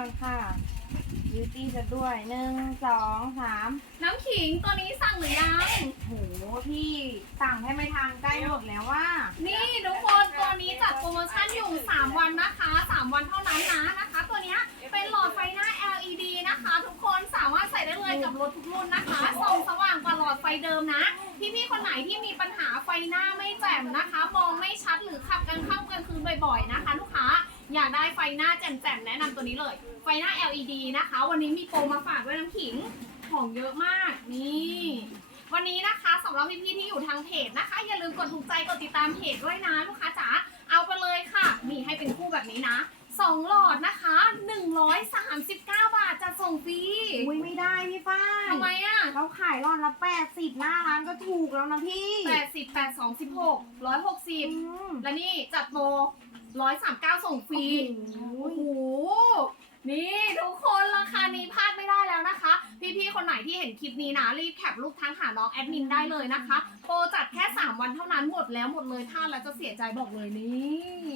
ก่อนค่ะบิวตี้จะด้วยหนึ่งสองสามน้ำขิงตัวนี้สั่งหรือยัง โหพี่สั่งให้ไม่ทันใกล้หมดแล้วว่า นี่ทุกคนตัวนี้จัดโปรโมชั่นอยู่ 3 วันนะคะ 3 วันเท่านั้นนะนะคะ ตัวเนี้ยเป็นหลอดไฟหน้า LED นะคะ ทุกคนสามารถใส่ได้เลยกับรถทุกรุ่นนะคะส่องสว่างกว่าหลอดไฟเดิมนะ พี่ๆคนไหนที่มีปัญหาไฟหน้าไม่แจ่มนะคะ มองไม่ อยากได้ไฟหน้าแจ่มๆแนะนำตัวนี้เลย ไฟหน้า LED นะคะ วันนี้มีโปรมาฝากด้วยน้ำขิงของเยอะมากนี่วันนี้นะคะสำหรับพี่ๆที่อยู่ทางเพจนะคะ อย่าลืมกดถูกใจกดติดตามเพจด้วยนะลูกค้าจ๋าเอาไปเลยค่ะมีให้เป็นคู่แบบนี้นะสองหลอดนะคะ 139 บาทจะส่งฟรีอุ้ยไม่ได้พี่ฝ้ายทำไมอะเขาขายรอนละแปดสิบหน้าร้านก็ถูกแล้วนะพี่ 80 8 2 16 160อืมและนี่จัดโปร ร้อยสามเก้าส่งฟรี โอ้โห นี่ทุกคนราคานี้พลาดไม่ได้แล้วนะคะ พี่ๆ คนไหนที่เห็นคลิปนี้นะ รีบแคปรูปทั้งหาน้องแอดมินได้เลยนะคะ โปรจัดแค่สามวันเท่านั้นหมดแล้วหมดเลยท่านแล้วจะเสียใจบอกเลยนี่